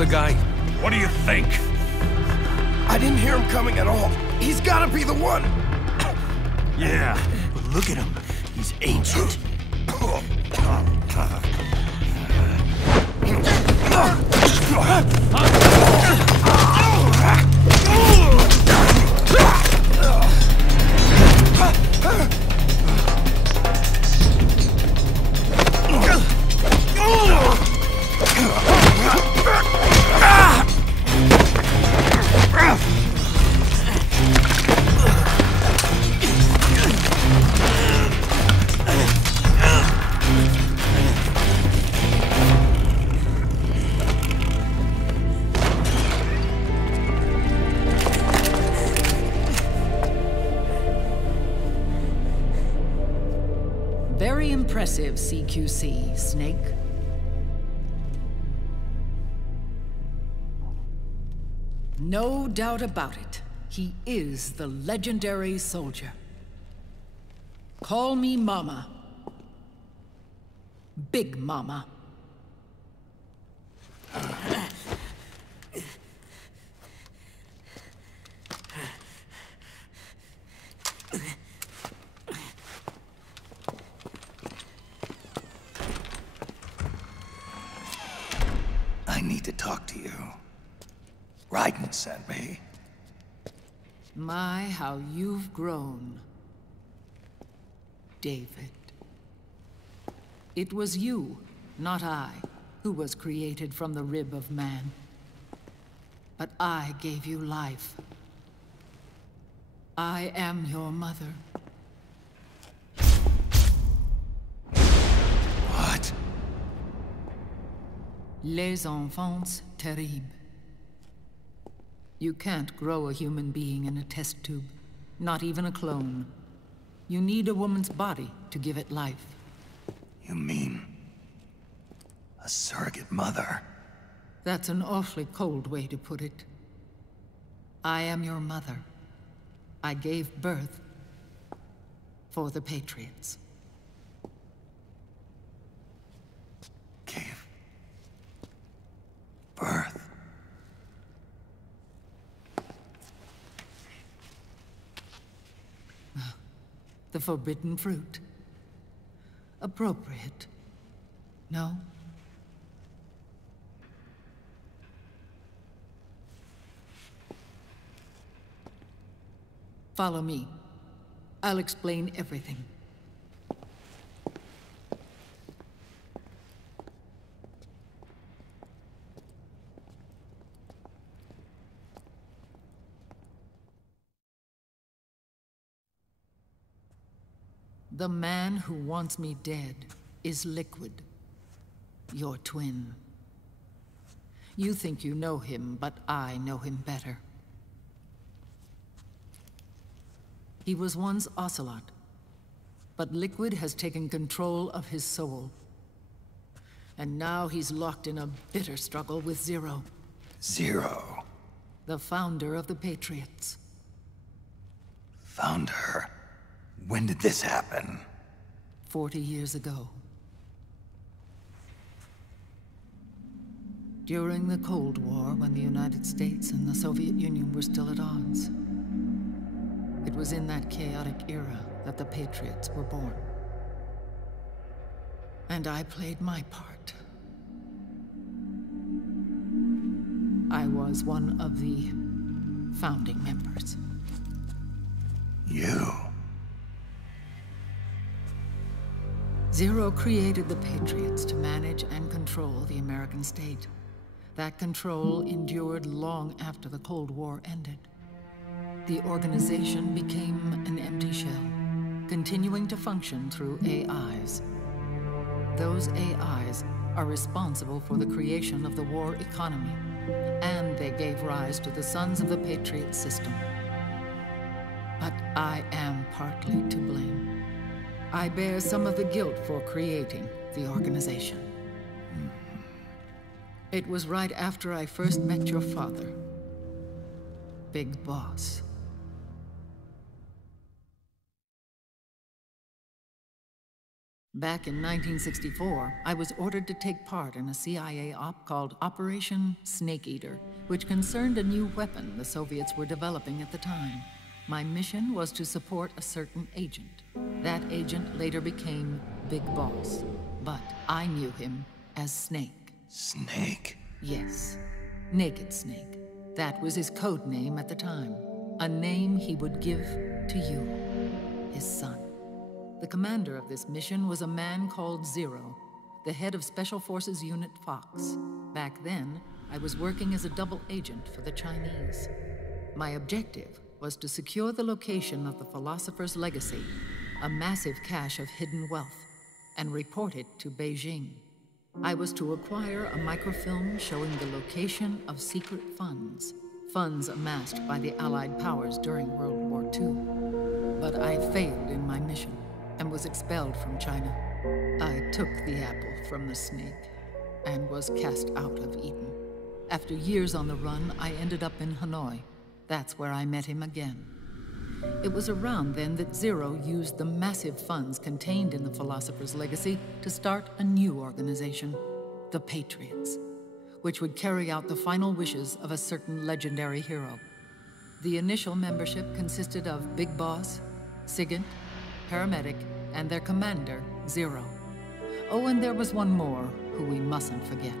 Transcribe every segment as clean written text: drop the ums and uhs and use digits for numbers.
the guy? What do you think? I didn't hear him coming at all. He's gotta be the one! Yeah, but look at him. He's ancient. Very impressive, CQC, Snake. No doubt about it. He is the legendary soldier. Call me Mama. Big Mama. I need to talk to you. Raiden sent me. My, how you've grown, David. It was you, not I, who was created from the rib of man. But I gave you life. I am your mother. What? Les enfants terribles. You can't grow a human being in a test tube, not even a clone. You need a woman's body to give it life. You mean... a surrogate mother? That's an awfully cold way to put it. I am your mother. I gave birth for the Patriots. Gave birth? The forbidden fruit. Appropriate. No? Follow me. I'll explain everything. The man who wants me dead is Liquid, your twin. You think you know him, but I know him better. He was once Ocelot, but Liquid has taken control of his soul. And now he's locked in a bitter struggle with Zero. Zero? The founder of the Patriots. Founder? When did this happen? 40 years ago. During the Cold War, when the United States and the Soviet Union were still at odds. It was in that chaotic era that the Patriots were born. And I played my part. I was one of the founding members. You? Zero created the Patriots to manage and control the American state. That control endured long after the Cold War ended. The organization became an empty shell, continuing to function through AIs. Those AIs are responsible for the creation of the war economy, and they gave rise to the Sons of the Patriot system. But I am partly to blame. I bear some of the guilt for creating the organization. It was right after I first met your father, Big Boss. Back in 1964, I was ordered to take part in a CIA op called Operation Snake Eater, which concerned a new weapon the Soviets were developing at the time. My mission was to support a certain agent. That agent later became Big Boss, but I knew him as Snake. Snake? Yes, Naked Snake. That was his code name at the time. A name he would give to you, his son. The commander of this mission was a man called Zero, the head of Special Forces Unit Fox. Back then, I was working as a double agent for the Chinese. My objective was to secure the location of the Philosopher's Legacy, a massive cache of hidden wealth, and report it to Beijing. I was to acquire a microfilm showing the location of secret funds, funds amassed by the Allied powers during World War II. But I failed in my mission and was expelled from China. I took the apple from the snake and was cast out of Eden. After years on the run, I ended up in Hanoi. That's where I met him again. It was around then that Zero used the massive funds contained in the Philosopher's Legacy to start a new organization, the Patriots, which would carry out the final wishes of a certain legendary hero. The initial membership consisted of Big Boss, Sigint, Paramedic, and their commander, Zero. Oh, and there was one more who we mustn't forget.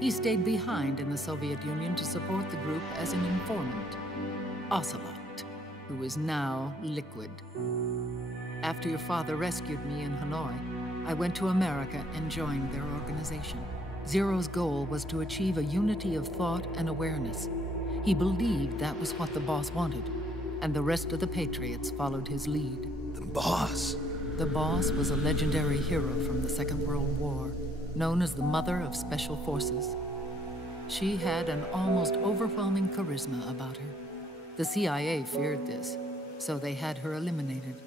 He stayed behind in the Soviet Union to support the group as an informant, Ocelot, who is now Liquid. After your father rescued me in Hanoi, I went to America and joined their organization. Zero's goal was to achieve a unity of thought and awareness. He believed that was what the boss wanted, and the rest of the Patriots followed his lead. The boss? The boss was a legendary hero from the Second World War, known as the Mother of Special Forces. She had an almost overwhelming charisma about her. The CIA feared this, so they had her eliminated.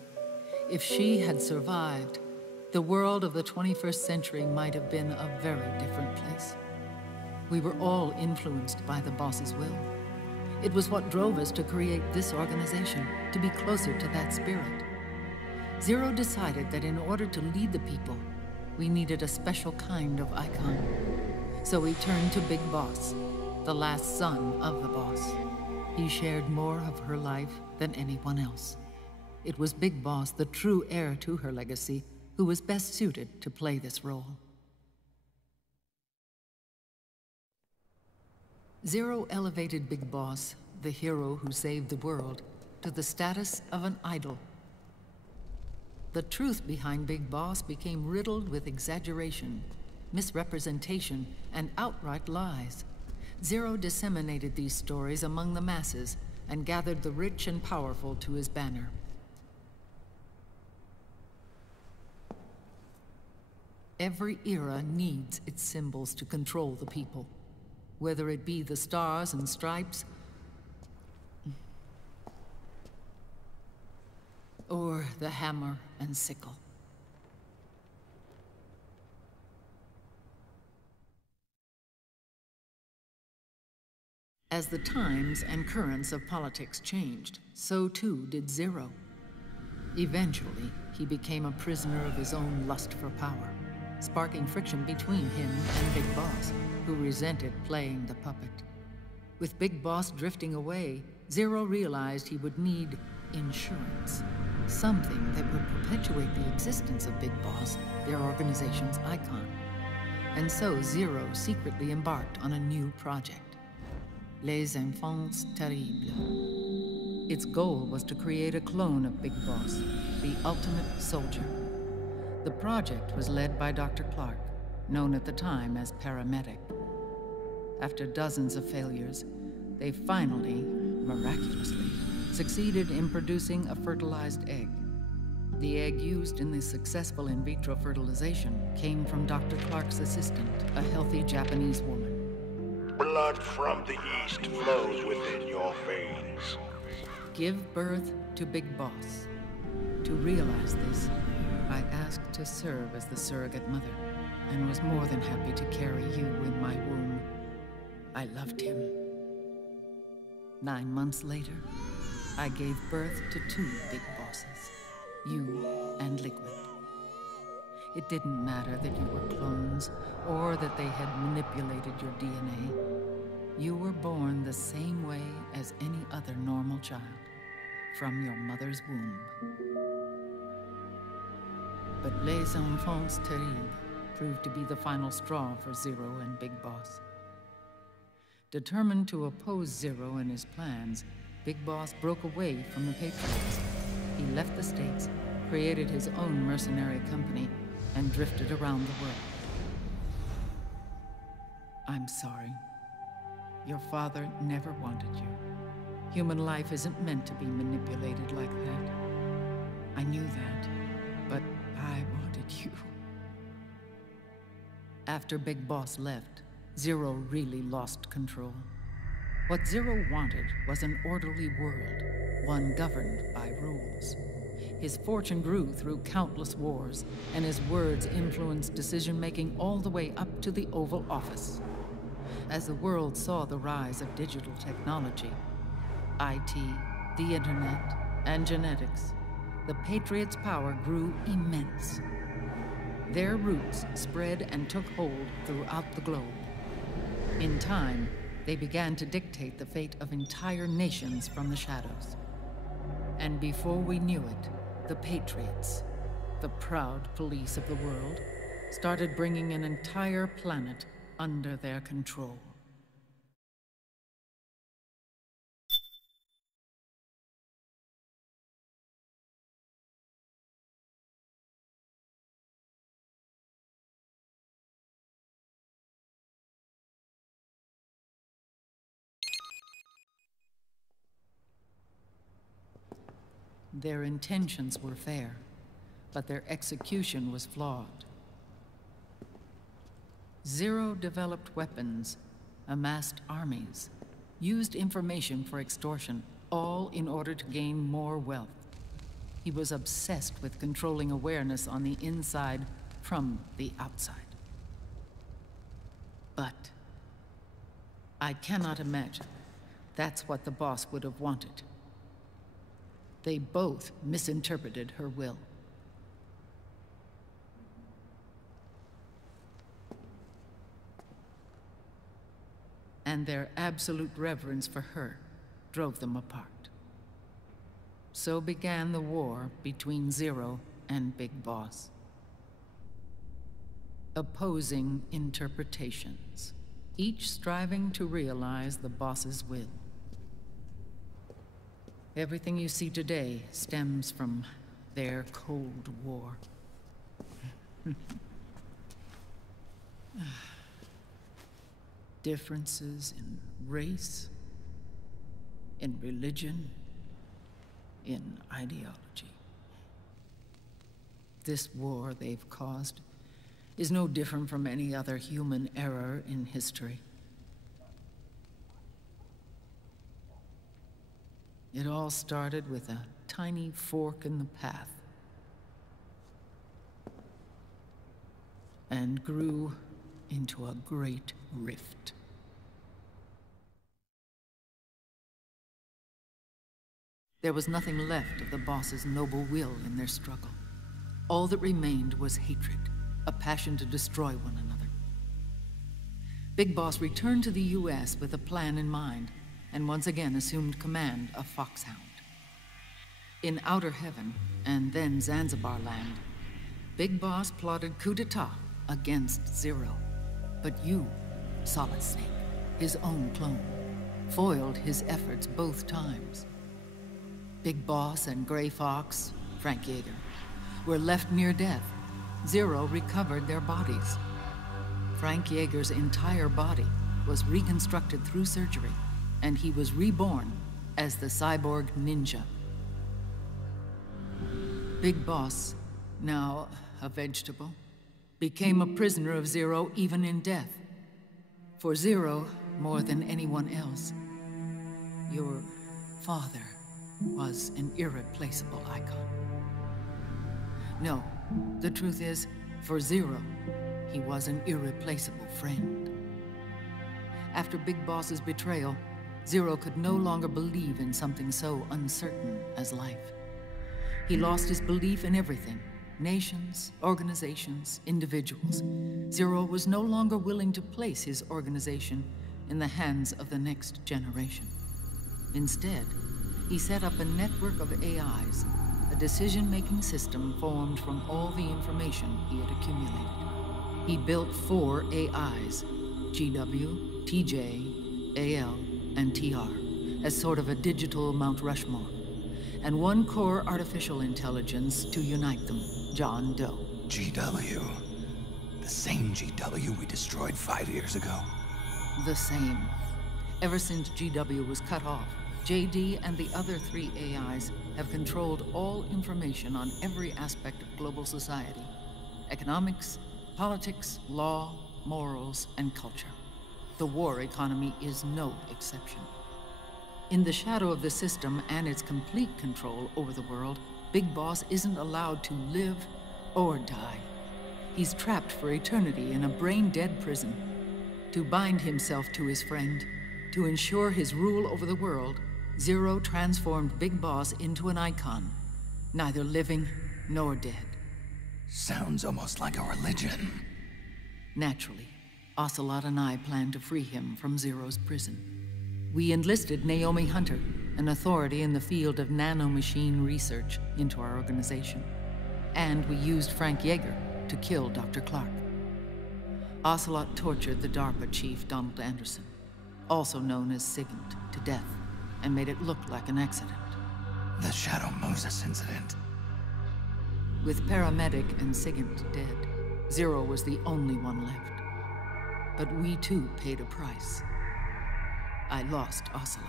If she had survived, the world of the 21st century might have been a very different place. We were all influenced by the boss's will. It was what drove us to create this organization, to be closer to that spirit. Zero decided that in order to lead the people, we needed a special kind of icon. So we turned to Big Boss, the last son of the boss. He shared more of her life than anyone else. It was Big Boss, the true heir to her legacy, who was best suited to play this role. Zero elevated Big Boss, the hero who saved the world, to the status of an idol. The truth behind Big Boss became riddled with exaggeration, misrepresentation, and outright lies. Zero disseminated these stories among the masses and gathered the rich and powerful to his banner. Every era needs its symbols to control the people, whether it be the stars and stripes, or the hammer and sickle. As the times and currents of politics changed, so too did Zero. Eventually, he became a prisoner of his own lust for power, sparking friction between him and Big Boss, who resented playing the puppet. With Big Boss drifting away, Zero realized he would need insurance. Something that would perpetuate the existence of Big Boss, their organization's icon. And so Zero secretly embarked on a new project, Les Enfants Terribles. Its goal was to create a clone of Big Boss, the ultimate soldier. The project was led by Dr. Clark, known at the time as Paramedic. After dozens of failures, they finally, miraculously, succeeded in producing a fertilized egg. The egg used in the successful in vitro fertilization came from Dr. Clark's assistant, a healthy Japanese woman. Blood from the east flows within your veins. Give birth to Big Boss. To realize this, I asked to serve as the surrogate mother, and was more than happy to carry you in my womb. I loved him. 9 months later, I gave birth to 2 Big Bosses, you and Liquid. It didn't matter that you were clones, or that they had manipulated your DNA. You were born the same way as any other normal child, from your mother's womb. But Les Enfants Terribles proved to be the final straw for Zero and Big Boss. Determined to oppose Zero and his plans, Big Boss broke away from the Patriots. He left the States, created his own mercenary company, and drifted around the world. I'm sorry. Your father never wanted you. Human life isn't meant to be manipulated like that. I knew that, but I wanted you. After Big Boss left, Zero really lost control. What Zero wanted was an orderly world, one governed by rules. His fortune grew through countless wars, and his words influenced decision-making all the way up to the Oval Office. As the world saw the rise of digital technology, IT, the internet, and genetics, the Patriots' power grew immense. Their roots spread and took hold throughout the globe. In time, they began to dictate the fate of entire nations from the shadows. And before we knew it, the Patriots, the proud police of the world, started bringing an entire planet under their control. Their intentions were fair, but their execution was flawed. Zero developed weapons, amassed armies, used information for extortion, all in order to gain more wealth. He was obsessed with controlling awareness on the inside from the outside. But I cannot imagine that's what the boss would have wanted. They both misinterpreted her will. And their absolute reverence for her drove them apart. So began the war between Zero and Big Boss. Opposing interpretations, each striving to realize the boss's will. Everything you see today stems from their Cold War. Differences in race, in religion, in ideology. This war they've caused is no different from any other human error in history. It all started with a tiny fork in the path, and grew into a great rift. There was nothing left of the boss's noble will in their struggle. All that remained was hatred, a passion to destroy one another. Big Boss returned to the US with a plan in mind, and once again assumed command of Foxhound. In Outer Heaven, and then Zanzibar Land, Big Boss plotted coup d'etat against Zero. But you, Solid Snake, his own clone, foiled his efforts both times. Big Boss and Gray Fox, Frank Yeager, were left near death. Zero recovered their bodies. Frank Yeager's entire body was reconstructed through surgery, and he was reborn as the cyborg ninja. Big Boss, now a vegetable, became a prisoner of Zero even in death. For Zero, more than anyone else, your father was an irreplaceable icon. No, the truth is, for Zero, he was an irreplaceable friend. After Big Boss's betrayal, Zero could no longer believe in something so uncertain as life. He lost his belief in everything, Nations, organizations, individuals. Zero was no longer willing to place his organization in the hands of the next generation. Instead, he set up a network of AIs, a decision-making system formed from all the information he had accumulated. He built 4 AIs, GW, TJ, AL, and TR, as sort of a digital Mount Rushmore, and 1 core artificial intelligence to unite them, John Doe. GW. The same GW we destroyed 5 years ago. The same. Ever since GW was cut off, JD and the other 3 AIs have controlled all information on every aspect of global society. Economics, politics, law, morals, and culture. The war economy is no exception. In the shadow of the system and its complete control over the world, Big Boss isn't allowed to live or die. He's trapped for eternity in a brain-dead prison. To bind himself to his friend, to ensure his rule over the world, Zero transformed Big Boss into an icon, neither living nor dead. Sounds almost like a religion. Naturally, Ocelot and I plan to free him from Zero's prison. We enlisted Naomi Hunter, an authority in the field of nanomachine research, into our organization. And we used Frank Yeager to kill Dr. Clark. Ocelot tortured the DARPA chief, Donald Anderson, also known as Sigint, to death, and made it look like an accident. The Shadow Moses incident. With Paramedic and Sigint dead, Zero was the only one left. But we too paid a price. I lost Ocelot.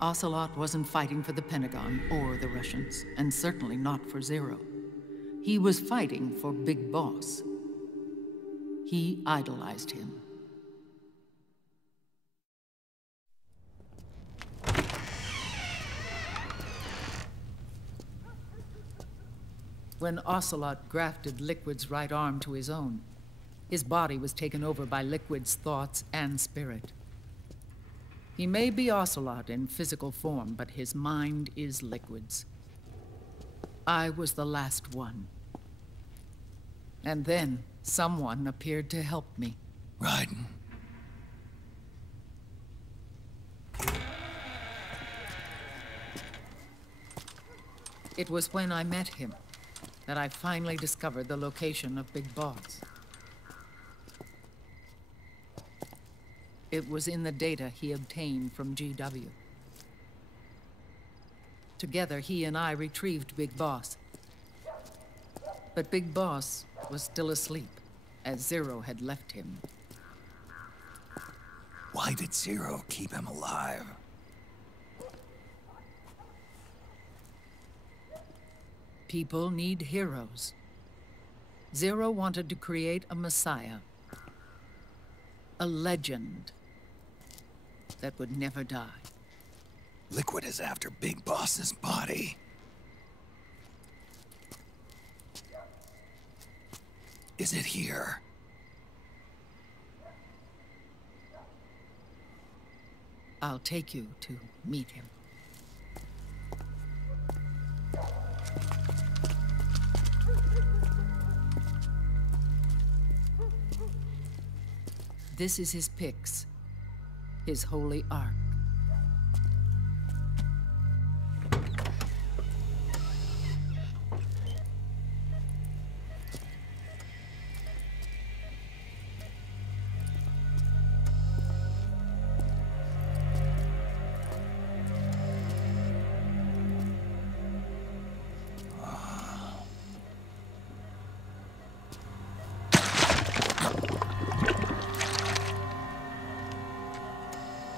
Ocelot wasn't fighting for the Pentagon or the Russians, and certainly not for Zero. He was fighting for Big Boss. He idolized him. When Ocelot grafted Liquid's right arm to his own, his body was taken over by Liquid's thoughts and spirit. He may be Ocelot in physical form, but his mind is Liquid's. I was the last one. And then someone appeared to help me. Raiden. It was when I met him that I finally discovered the location of Big Boss. It was in the data he obtained from GW. Together, he and I retrieved Big Boss. But Big Boss was still asleep, as Zero had left him. Why did Zero keep him alive? People need heroes. Zero wanted to create a messiah. A legend that would never die. Liquid is after Big Boss's body. Is it here? I'll take you to meet him. This is his pyx, his holy ark.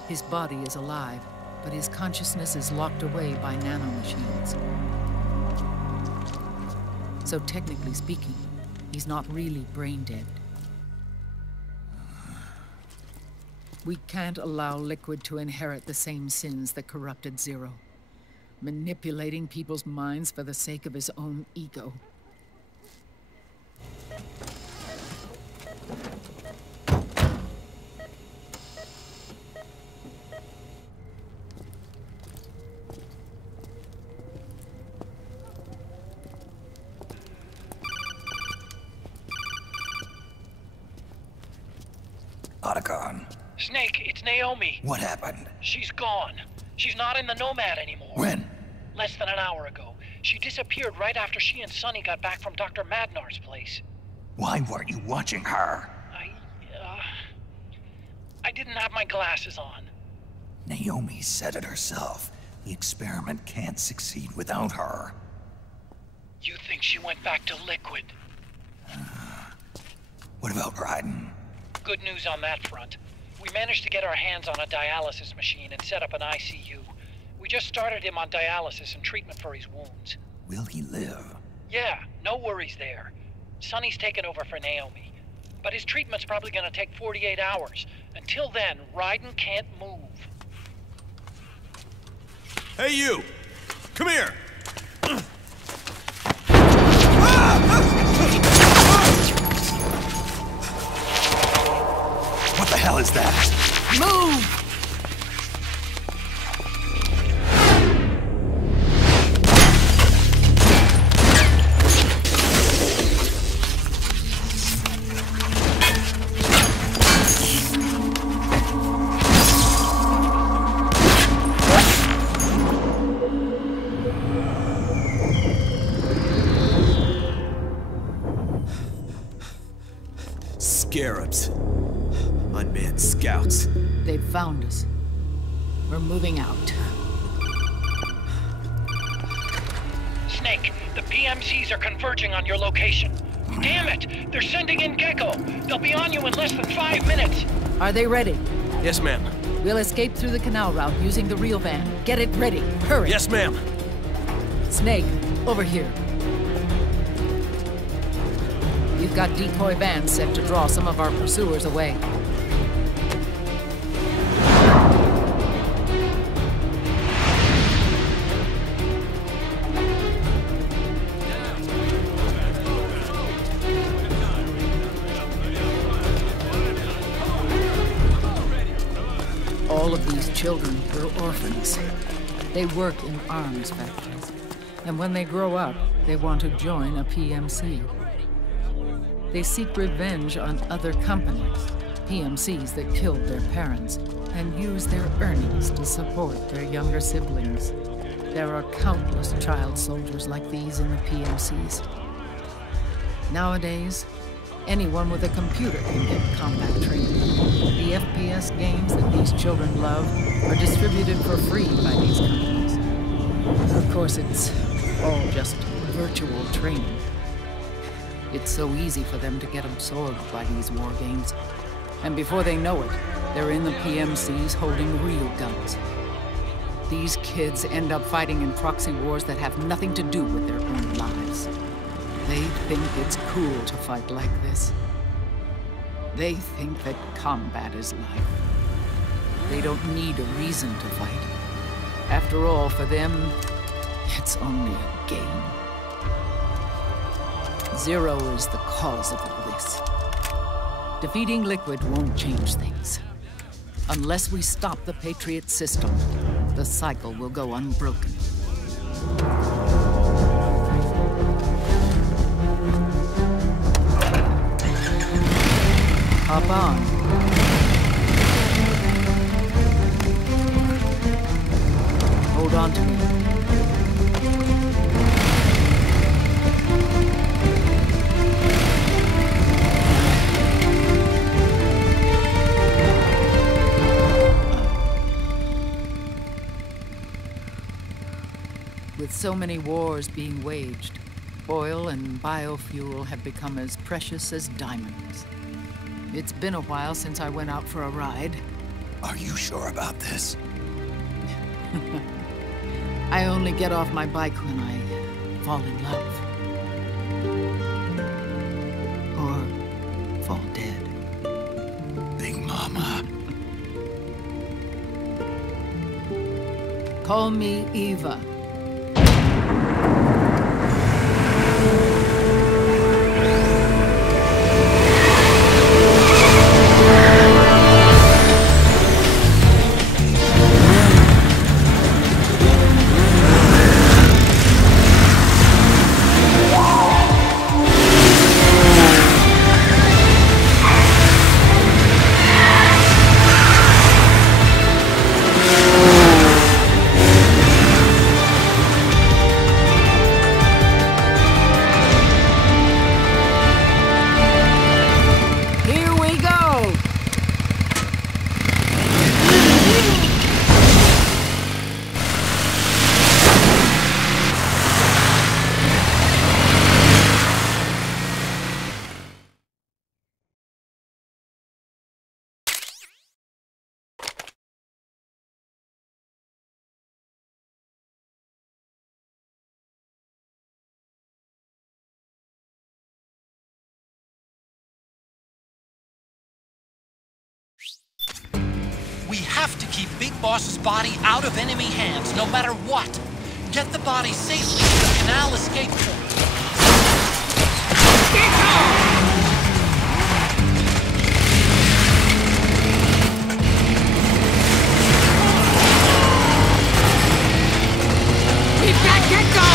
His body is alive, but his consciousness is locked away by nanomachines. So technically speaking, he's not really brain dead. We can't allow Liquid to inherit the same sins that corrupted Zero, manipulating people's minds for the sake of his own ego. Otacon. Snake, it's Naomi. What happened? She's gone. She's not in the Nomad anymore. When? Less than an hour ago. She disappeared right after she and Sonny got back from Dr. Madnar's place. Why weren't you watching her? I didn't have my glasses on. Naomi said it herself. The experiment can't succeed without her. You think she went back to Liquid? What about Raiden? Good news on that front. We managed to get our hands on a dialysis machine and set up an ICU. We just started him on dialysis and treatment for his wounds. Will he live? Yeah, no worries there. Sonny's taken over for Naomi. But his treatment's probably gonna take 48 hours. Until then, Raiden can't move. Hey, you! Come here! What the hell is that? Move! Scarabs. Unmanned scouts. They've found us. We're moving out. Snake, the PMCs are converging on your location. Damn it! They're sending in Gecko! They'll be on you in less than 5 minutes! Are they ready? Yes, ma'am. We'll escape through the canal route using the real van. Get it ready. Hurry! Yes, ma'am. Snake, over here. We've got decoy vans set to draw some of our pursuers away. All of these children were orphans. They work in arms factories. And when they grow up, they want to join a PMC. They seek revenge on other companies, PMCs that killed their parents, and use their earnings to support their younger siblings. There are countless child soldiers like these in the PMCs. Nowadays, anyone with a computer can get combat training. The FPS games that these children love are distributed for free by these companies. Of course, it's all just virtual training. It's so easy for them to get absorbed by these war games. And before they know it, they're in the PMCs holding real guns. These kids end up fighting in proxy wars that have nothing to do with their own lives. They think it's cool to fight like this. They think that combat is life. They don't need a reason to fight. After all, for them, it's only a game. Zero is the cause of all this. Defeating Liquid won't change things. Unless we stop the Patriot system, the cycle will go unbroken. Hop on. Hold on to me. With so many wars being waged, oil and biofuel have become as precious as diamonds. It's been a while since I went out for a ride. Are you sure about this? I only get off my bike when I fall in love. Or fall dead. Big Mama. Call me Eva. We have to keep Big Boss's body out of enemy hands, no matter what. Get the body safely to the canal escape point. We've got Gecko!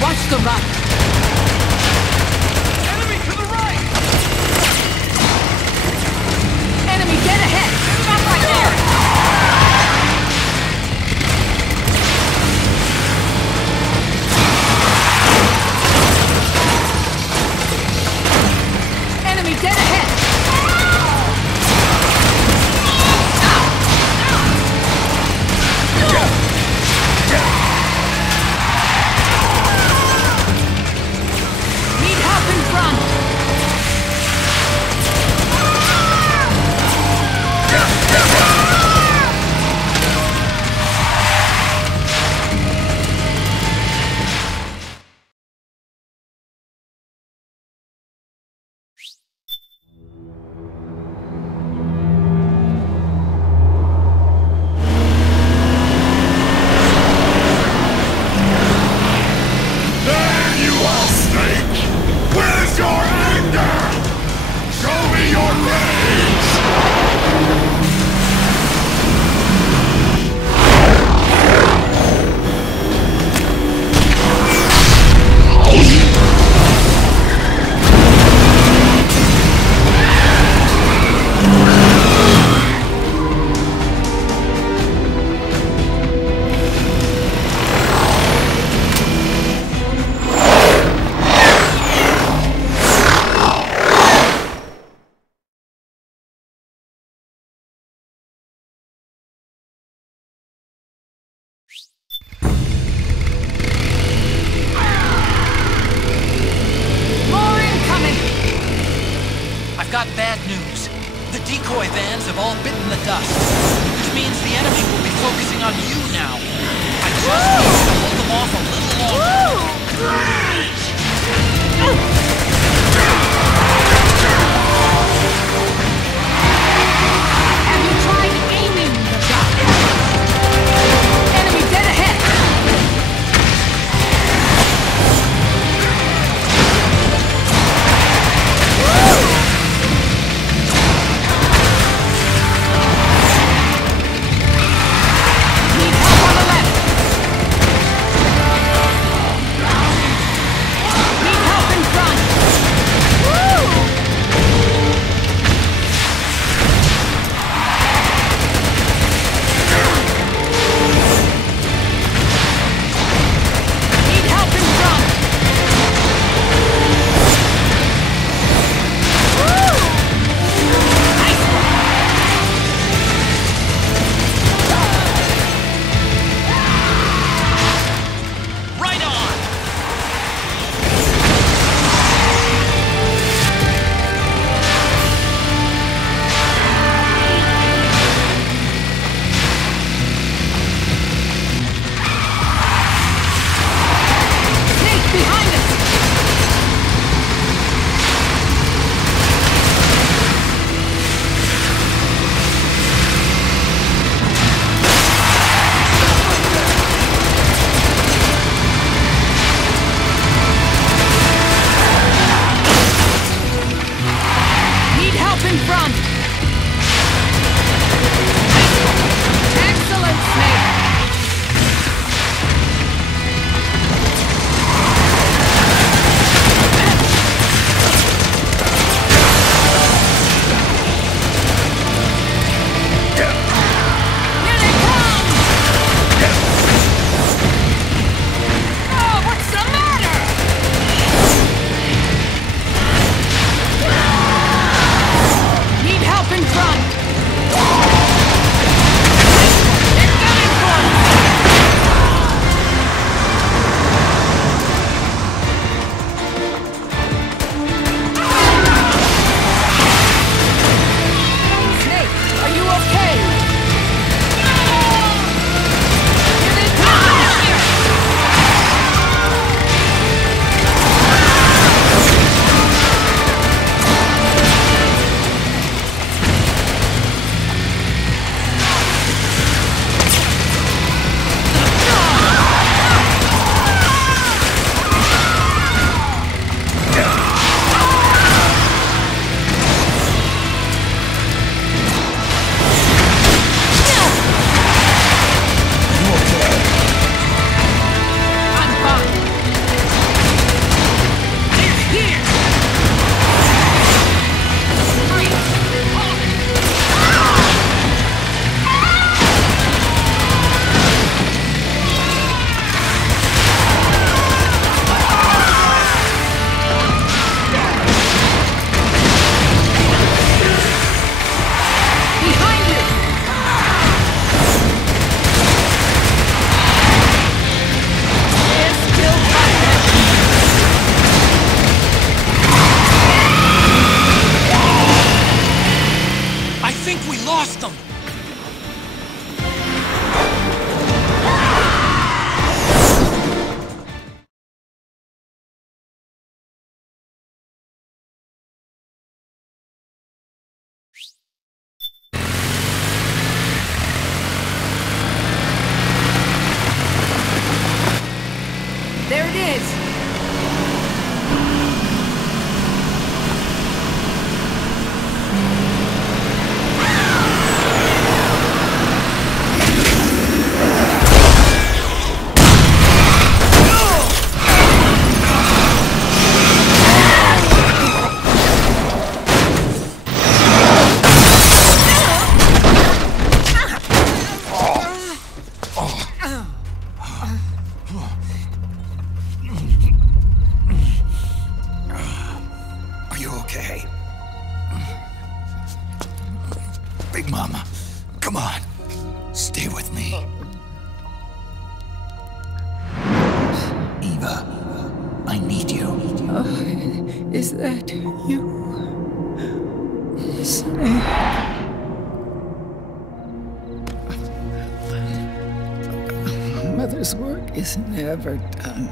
Watch the run! Enemy to the right! Enemy dead ahead! Stop right there! Enemy dead ahead! Need help in front! There you are, Snake! Where's your anger? Show me your rage! More incoming! I've got bad news. The decoy vans have all bitten the dust, which means the enemy will be focusing on you now. I just need you to hold them off a little longer. Have you tried aiming the gun? Enemy dead ahead! Need help on the left! Need help in front! Need help in front! Nice one! Right on! Snake behind us! Need help in front! Excellent, Snake! Here they come! Oh, what's the matter? Need help in front! They're coming for us! Snake, are you okay? Here they come! I'm fine. They're here. Freeze. Hold it. Behind you. They're still fighting. I think we lost them! There it is. Are you okay? Big Mama, come on. Stay with me. Eva, I need you. Is that you? Snake. Father's work is never done.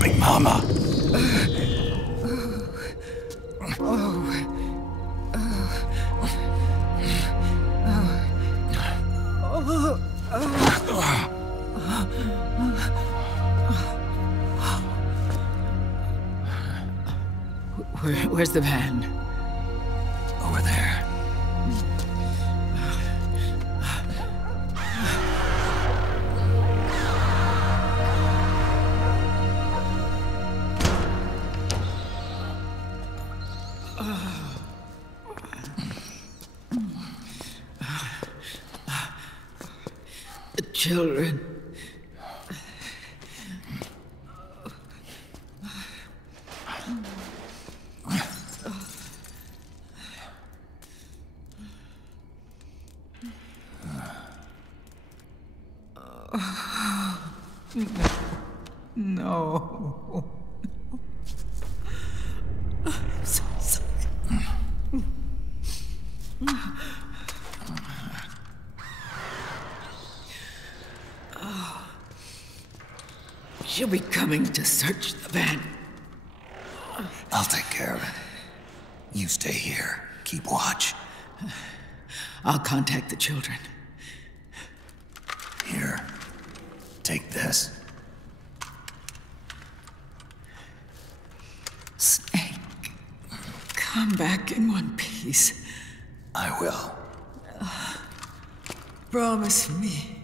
Big Mama. Where's the van? Over there. The children. No. I'm so sorry. She'll be coming to search the van. I'll take care of it. You stay here. Keep watch. I'll contact the children. Here. Take this. Snake, come back in one piece. I will. Promise me.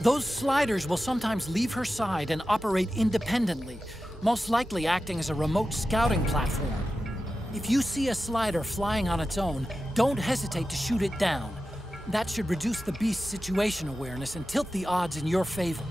Those sliders will sometimes leave her side and operate independently, most likely acting as a remote scouting platform. If you see a slider flying on its own, don't hesitate to shoot it down. That should reduce the beast's situation awareness and tilt the odds in your favor.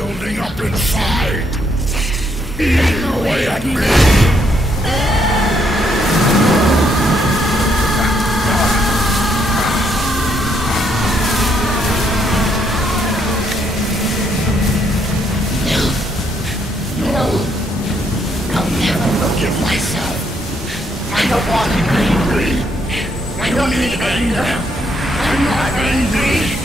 building up inside. Eating away at me. I'll never forgive myself. I don't want to be angry. I don't need anger. I'm not angry.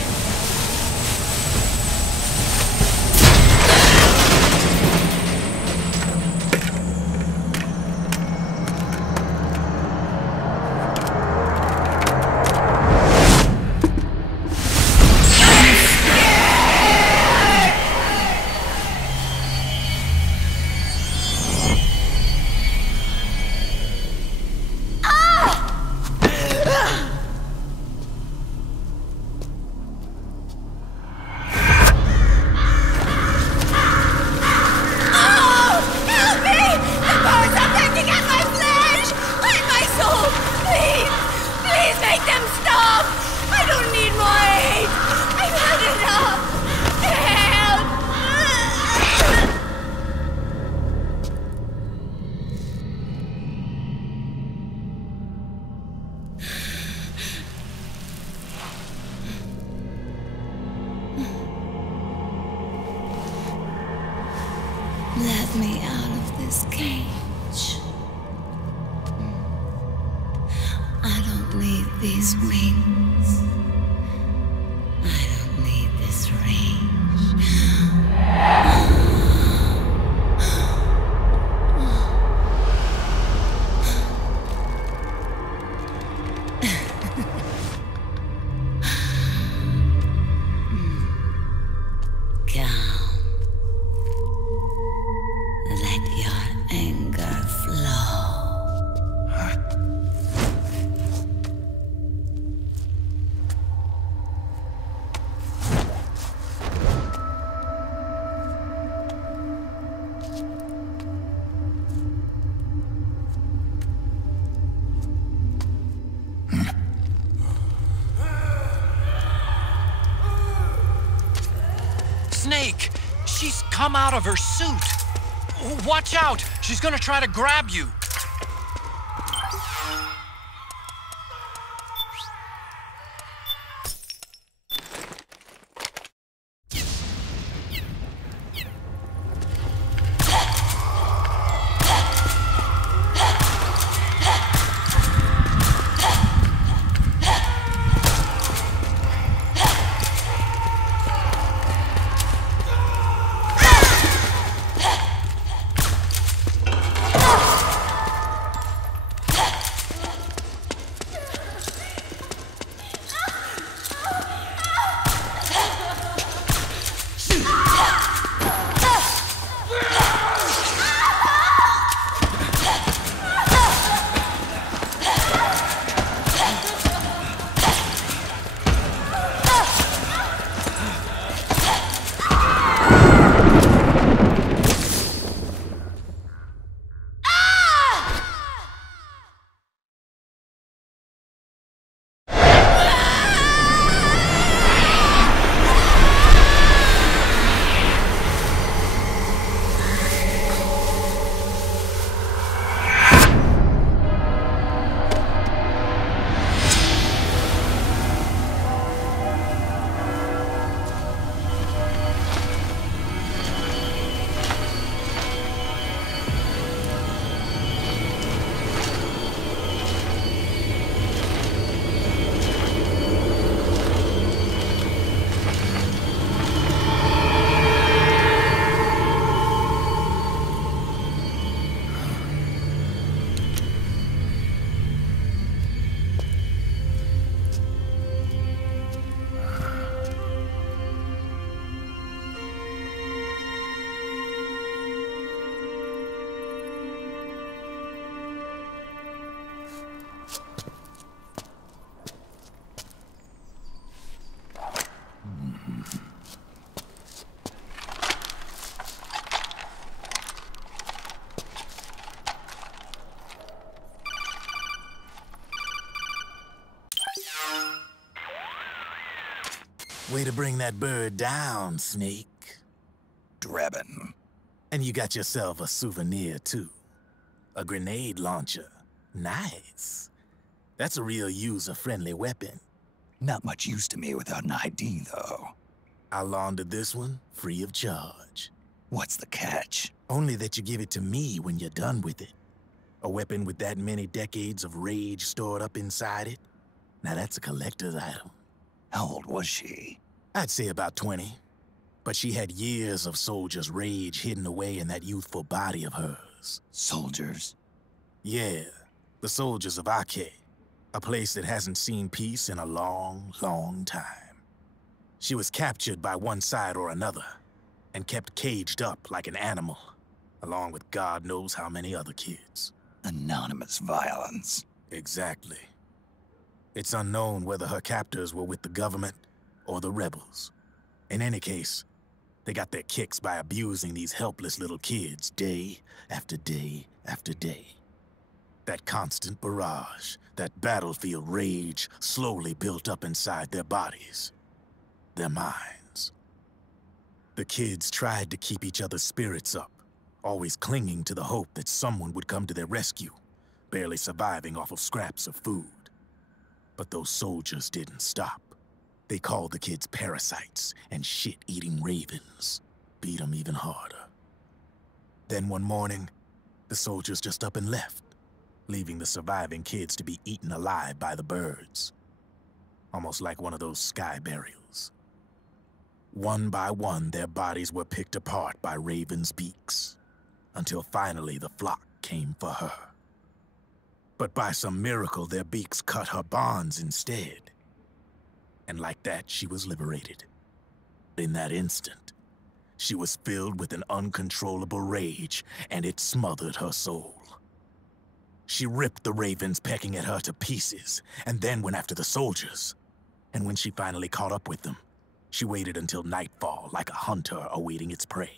Let me out of this cage. I don't need these wings. I don't need this range. Calm. Let your anger flow. Snake! She's come out of her suit! Watch out! She's gonna try to grab you! Way to bring that bird down, Snake. Drebin. And you got yourself a souvenir, too. A grenade launcher. Nice. That's a real user-friendly weapon. Not much use to me without an ID, though. I'll launder this one free of charge. What's the catch? Only that you give it to me when you're done with it. A weapon with that many decades of rage stored up inside it? Now that's a collector's item. How old was she? I'd say about 20. But she had years of soldiers' rage hidden away in that youthful body of hers. Soldiers? Yeah, the soldiers of Ake. A place that hasn't seen peace in a long, long time. She was captured by one side or another, and kept caged up like an animal, along with God knows how many other kids. Anonymous violence. Exactly. It's unknown whether her captors were with the government or the rebels. In any case, they got their kicks by abusing these helpless little kids day after day after day. That constant barrage, that battlefield rage slowly built up inside their bodies, their minds. The kids tried to keep each other's spirits up, always clinging to the hope that someone would come to their rescue, barely surviving off of scraps of food. But those soldiers didn't stop. They called the kids parasites and shit-eating ravens, beat them even harder. Then one morning, the soldiers just up and left, leaving the surviving kids to be eaten alive by the birds. Almost like one of those sky burials. One by one, their bodies were picked apart by ravens' beaks, until finally the flock came for her. But by some miracle, their beaks cut her bonds instead. And like that, she was liberated. In that instant, she was filled with an uncontrollable rage, and it smothered her soul. She ripped the ravens pecking at her to pieces, and then went after the soldiers. And when she finally caught up with them, she waited until nightfall like a hunter awaiting its prey.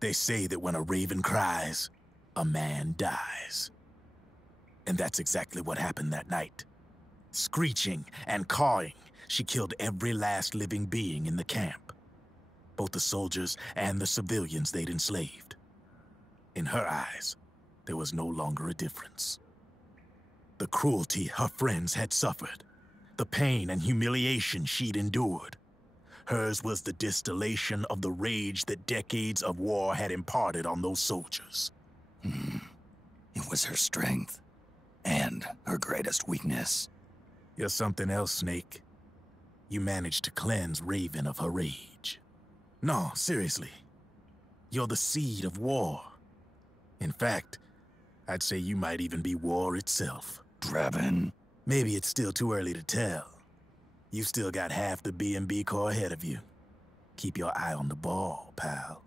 They say that when a raven cries, a man dies. And that's exactly what happened that night. Screeching and cawing, she killed every last living being in the camp. Both the soldiers and the civilians they'd enslaved. In her eyes, there was no longer a difference. The cruelty her friends had suffered, the pain and humiliation she'd endured. Hers was the distillation of the rage that decades of war had imparted on those soldiers. It was her strength, and her greatest weakness. You're something else, Snake. You managed to cleanse Raven of her rage. No, seriously. You're the seed of war. In fact, I'd say you might even be war itself. Drebin. Maybe it's still too early to tell. You've still got half the B&B Corps ahead of you. Keep your eye on the ball, pal.